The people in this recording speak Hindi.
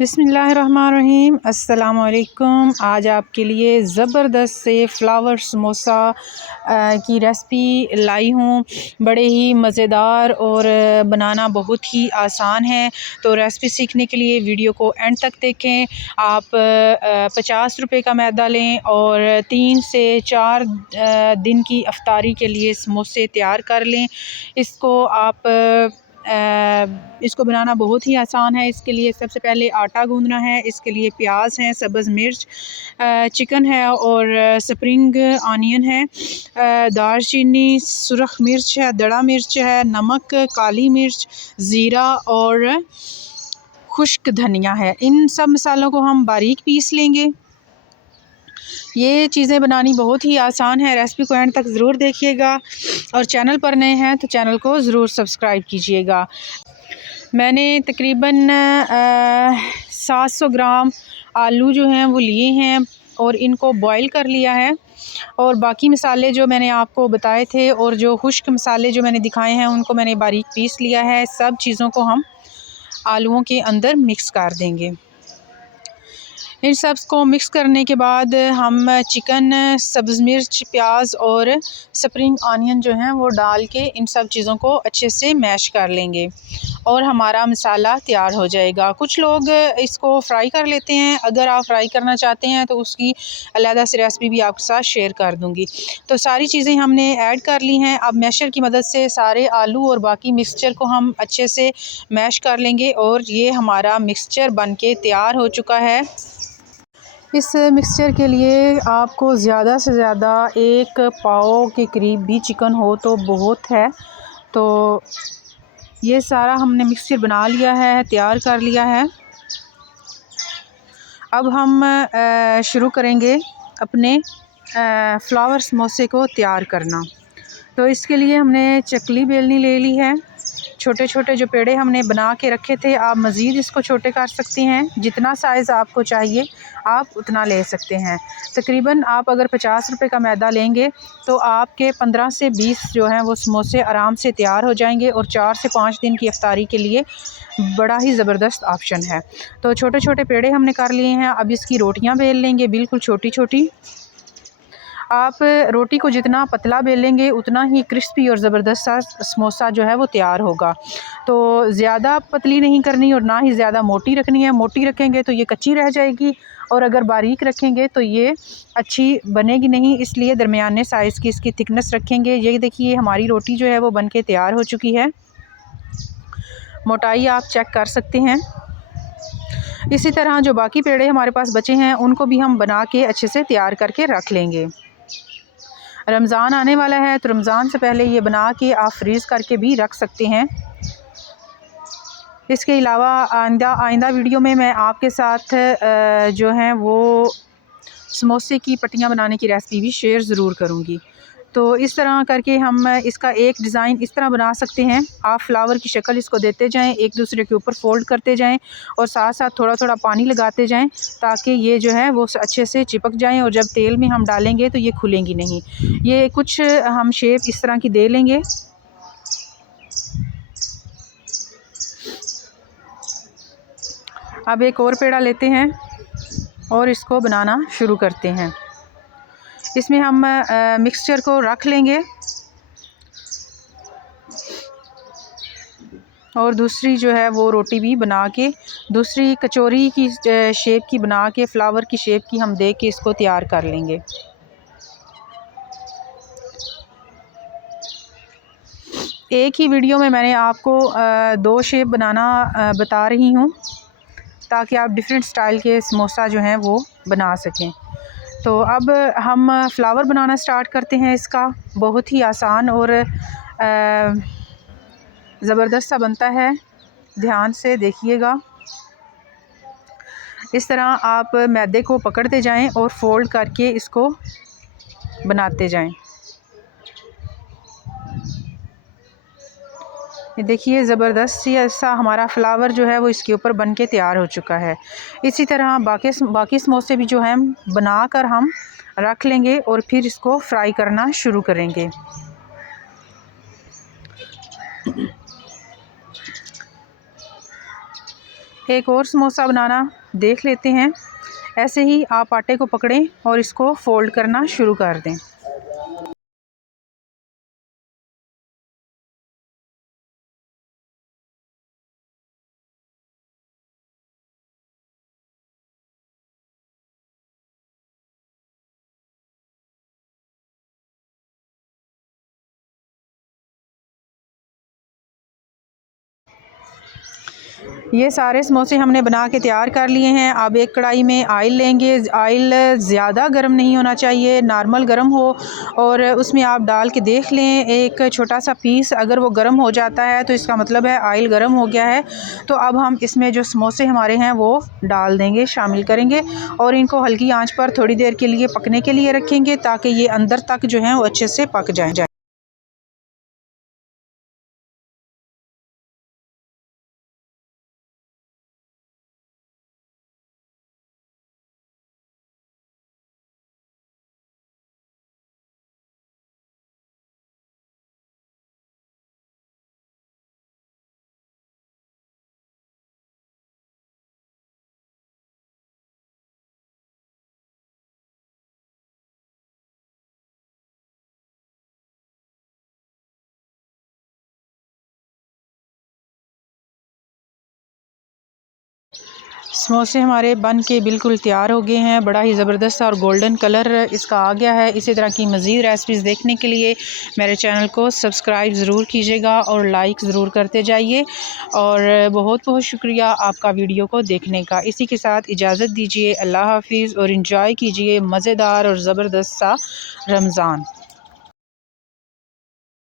बिस्मिल्लाहिर्रहमानिर्रहीम। अस्सलाम वालेकुम। आज आपके लिए ज़बरदस्त से फ्लावर समोसा की रेसिपी लाई हूँ। बड़े ही मज़ेदार और बनाना बहुत ही आसान है। तो रेसिपी सीखने के लिए वीडियो को एंड तक देखें। आप 50 रुपये का मैदा लें और 3 से 4 दिन की अफ्तारी के लिए समोसे तैयार कर लें। इसको बनाना बहुत ही आसान है। इसके लिए सबसे पहले आटा गूंदना है। इसके लिए प्याज है, सब्ज़ मिर्च, चिकन है और स्प्रिंग ऑनियन है, दालचीनी, सुरख मिर्च है, दड़ा मिर्च है, नमक, काली मिर्च, ज़ीरा और खुश्क धनिया है। इन सब मसालों को हम बारीक पीस लेंगे। ये चीज़ें बनानी बहुत ही आसान है। रेसिपी को एंड तक ज़रूर देखिएगा और चैनल पर नए हैं तो चैनल को ज़रूर सब्सक्राइब कीजिएगा। मैंने तकरीबन 700 ग्राम आलू जो हैं वो लिए हैं और इनको बॉईल कर लिया है। और बाकी मसाले जो मैंने आपको बताए थे और जो खुश्क मसाले जो मैंने दिखाए हैं उनको मैंने बारीक पीस लिया है। सब चीज़ों को हम आलूओं के अंदर मिक्स कर देंगे। इन सब को मिक्स करने के बाद हम चिकन, सब्ज़ मिर्च, प्याज और स्प्रिंग ऑनियन जो हैं वो डाल के इन सब चीज़ों को अच्छे से मैश कर लेंगे और हमारा मसाला तैयार हो जाएगा। कुछ लोग इसको फ्राई कर लेते हैं। अगर आप फ्राई करना चाहते हैं तो उसकी अलहदा से रेसिपी भी आपके साथ शेयर कर दूँगी। तो सारी चीज़ें हमने ऐड कर ली हैं। अब मैशर की मदद से सारे आलू और बाकी मिक्सचर को हम अच्छे से मैश कर लेंगे और ये हमारा मिक्सचर बन के तैयार हो चुका है। इस मिक्सचर के लिए आपको ज़्यादा से ज़्यादा 1 पाव के करीब भी चिकन हो तो बहुत है। तो ये सारा हमने मिक्सचर बना लिया है, तैयार कर लिया है। अब हम शुरू करेंगे अपने फ्लावर समोसे को तैयार करना। तो इसके लिए हमने चकली बेलनी ले ली है। छोटे छोटे जो पेड़े हमने बना के रखे थे, आप मज़ीद इसको छोटे कर सकती हैं। जितना साइज़ आपको चाहिए आप उतना ले सकते हैं। तकरीबन आप अगर 50 रुपये का मैदा लेंगे तो आपके 15 से 20 जो हैं वो समोसे आराम से तैयार हो जाएंगे और 4 से 5 दिन की अफ्तारी के लिए बड़ा ही ज़बरदस्त ऑप्शन है। तो छोटे छोटे पेड़े हमने कर लिए हैं। अब इसकी रोटियां बेल लेंगे, बिल्कुल छोटी छोटी। आप रोटी को जितना पतला बेलेंगे उतना ही क्रिस्पी और ज़बरदस्त सा समोसा जो है वो तैयार होगा। तो ज़्यादा पतली नहीं करनी और ना ही ज़्यादा मोटी रखनी है। मोटी रखेंगे तो ये कच्ची रह जाएगी और अगर बारीक रखेंगे तो ये अच्छी बनेगी नहीं। इसलिए दरमियाने साइज़ की इसकी थिकनेस रखेंगे। ये देखिए हमारी रोटी जो है वो बन के तैयार हो चुकी है। मोटाई आप चेक कर सकते हैं। इसी तरह जो बाकी पेड़े हमारे पास बचे हैं उनको भी हम बना के अच्छे से तैयार करके रख लेंगे। रमज़ान आने वाला है तो रमज़ान से पहले ये बना के आप फ्रीज़ करके भी रख सकते हैं। इसके अलावा आइंदा वीडियो में मैं आपके साथ जो हैं वो समोसे की पट्टियाँ बनाने की रेसिपी भी शेयर ज़रूर करूँगी। तो इस तरह करके हम इसका एक डिज़ाइन इस तरह बना सकते हैं। आप फ्लावर की शक्ल इसको देते जाएं, एक दूसरे के ऊपर फोल्ड करते जाएं और साथ साथ थोड़ा थोड़ा पानी लगाते जाएं ताकि ये जो है वो अच्छे से चिपक जाएं और जब तेल में हम डालेंगे तो ये खुलेंगी नहीं। ये कुछ हम शेप इस तरह की दे लेंगे। अब एक और पेड़ा लेते हैं और इसको बनाना शुरू करते हैं। इसमें हम मिक्सचर को रख लेंगे और दूसरी जो है वो रोटी भी बना के, दूसरी कचौरी की शेप की बना के, फ्लावर की शेप की हम दे के इसको तैयार कर लेंगे। एक ही वीडियो में मैंने आपको 2 शेप बनाना बता रही हूँ ताकि आप डिफरेंट स्टाइल के समोसा जो हैं वो बना सकें। तो अब हम फ्लावर बनाना स्टार्ट करते हैं। इसका बहुत ही आसान और ज़बरदस्त सा बनता है। ध्यान से देखिएगा। इस तरह आप मैदे को पकड़ते जाएं और फोल्ड करके इसको बनाते जाएं। ये देखिए ज़बरदस्त सी ऐसा हमारा फ्लावर जो है वो इसके ऊपर बन के तैयार हो चुका है। इसी तरह बाकी समोसे भी जो हैं बना कर हम रख लेंगे और फिर इसको फ्राई करना शुरू करेंगे। एक और समोसा बनाना देख लेते हैं। ऐसे ही आप आटे को पकड़ें और इसको फ़ोल्ड करना शुरू कर दें। ये सारे समोसे हमने बना के तैयार कर लिए हैं। अब एक कढ़ाई में आयल लेंगे। आयल ज़्यादा गर्म नहीं होना चाहिए, नॉर्मल गर्म हो, और उसमें आप डाल के देख लें एक छोटा सा पीस अगर वो गर्म हो जाता है तो इसका मतलब है आयल गर्म हो गया है। तो अब हम इसमें जो समोसे हमारे हैं वो डाल देंगे, शामिल करेंगे और इनको हल्की आंच पर थोड़ी देर के लिए पकने के लिए रखेंगे ताकि ये अंदर तक जो है वो अच्छे से पक जाए। समोसे हमारे बन के बिल्कुल तैयार हो गए हैं। बड़ा ही ज़बरदस्त और गोल्डन कलर इसका आ गया है। इसी तरह की मज़ीद रेसिपीज़ देखने के लिए मेरे चैनल को सब्सक्राइब ज़रूर कीजिएगा और लाइक ज़रूर करते जाइए। और बहुत बहुत शुक्रिया आपका वीडियो को देखने का। इसी के साथ इजाज़त दीजिए। अल्लाह हाफ़िज़ और इंजॉय कीजिए मज़ेदार और ज़बरदस्त सा रमज़ान।